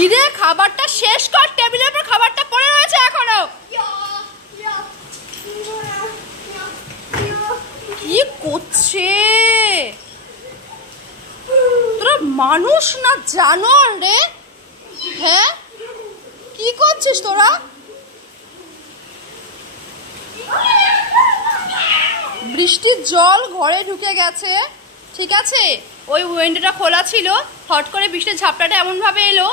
কিরে খাবারটা শেষ কর, টেবিলের উপর খাবারটা পড়ে রয়েছে এখনো। কি করছে তোরা, মানুষ না জানোয়ার রে? হ্যাঁ কি করছিস তোরা? বৃষ্টির জল ঘরে ঢুকে গেছে, ঠিক আছে, ওই উইন্ডোটা খোলা ছিল, হট করে বৃষ্টির ঝাপটাটা এমন ভাবে এলো,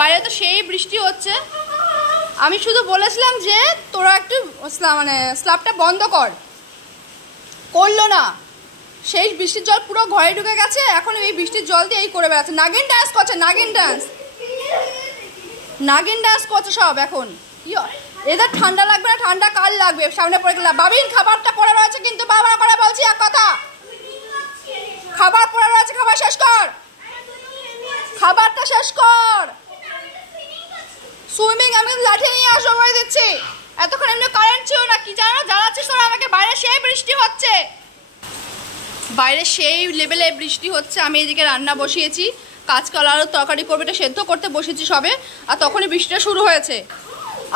বাইরে তো সেই বৃষ্টি হচ্ছে। আমি শুধু বলেছিলাম যে তোরা একটু মানে স্ল্যাবটা বন্ধ কর, করলো না। সেই বৃষ্টির জল পুরো ঘরে ঢুকে গেছে, এখন এই বৃষ্টির জল দিয়ে এই করে বেড়াচ্ছে, নাগিন ডান্স করছে, নাগিন ডান্স, নাগিন ডান্স করছে সব। এখন এদের ঠান্ডা লাগবে না, ঠান্ডা কাল লাগবে, সামনে পড়ে গেলাম। বাবিন খাবারটা পড়ে রয়েছে কিন্তু, বাবা করে বলছি এক কথা, খাবার পড়ে রয়েছে, খাবার শেষ কর, খাবারটা শেষ কর। সুইমিং আমি লাঠি নিয়ে আসবো বলে দিচ্ছি, এতক্ষণ এমনি কারেন্ট ছিল না, কি জানো জ্বালাচ্ছিস তোরা আমাকে। বাইরে সেই বৃষ্টি হচ্ছে, বাইরে সেই লেভেলে বৃষ্টি হচ্ছে। আমি এদিকে রান্না বসিয়েছি, কাঁচকলা আর তরকারি করবে, এটা সেদ্ধ করতে বসেছি সবে, আর তখনই বৃষ্টিটা শুরু হয়েছে।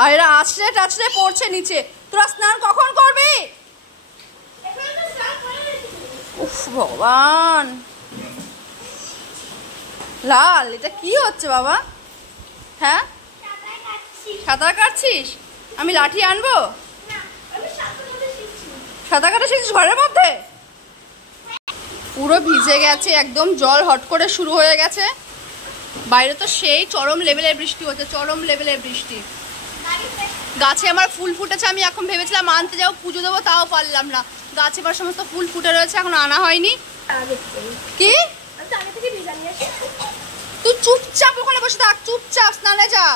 আর এরা আছড়ে টাছড়ে পড়ছে নিচে। তোরা স্নান কখন করবি? উফ ভগবান, লাল এটা কি হচ্ছে বাবা? হ্যাঁ সাঁতার কাটছিস? আমি লাঠি আনবো? সাঁতার কাটা শিখছিস ঘরের মধ্যে? পুরো ভিজে গেছে একদম, জল হট করে শুরু হয়ে গেছে। বাইরে তো সেই চরম লেভেলের বৃষ্টি হচ্ছে, চরম লেভেলের বৃষ্টি। গাছে আমার ফুল ফুটেছে, আমি এখন ভেবেছিলাম আনতে যাবো, পুজো দেবো, তাও পারলাম না। গাছে এবার সমস্ত ফুল ফুটে রয়েছে, এখন আনা হয়নি। কি তুই চুপচাপ ওখানে বসে থাক, চুপচাপ স্নানে যা,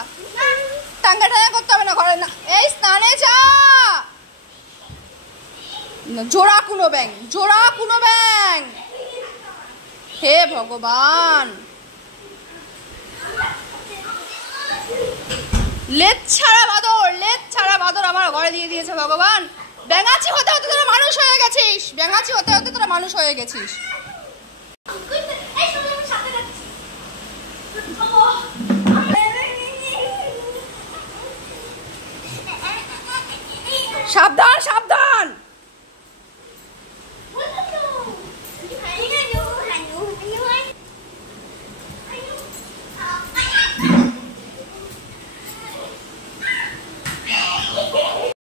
টাঙ্গা টাঙ্গা করতে হবে না ঘরে, না এই স্নানে যা। জোড়া কুনো ব্যাং, জোড়া কুনো ব্যাং, হে ভগবান। লেজ ছাড়া বাদর, লেজ ছাড়া বাদর আমার ঘরে দিয়ে দিয়েছে ভগবান। ব্যাঙাচি হতে হতে তোরা মানুষ হয়ে গেছিস, ব্যাঙাচি হতে হতে তোরা মানুষ হয়ে গেছিস। সাবধান সাবধান।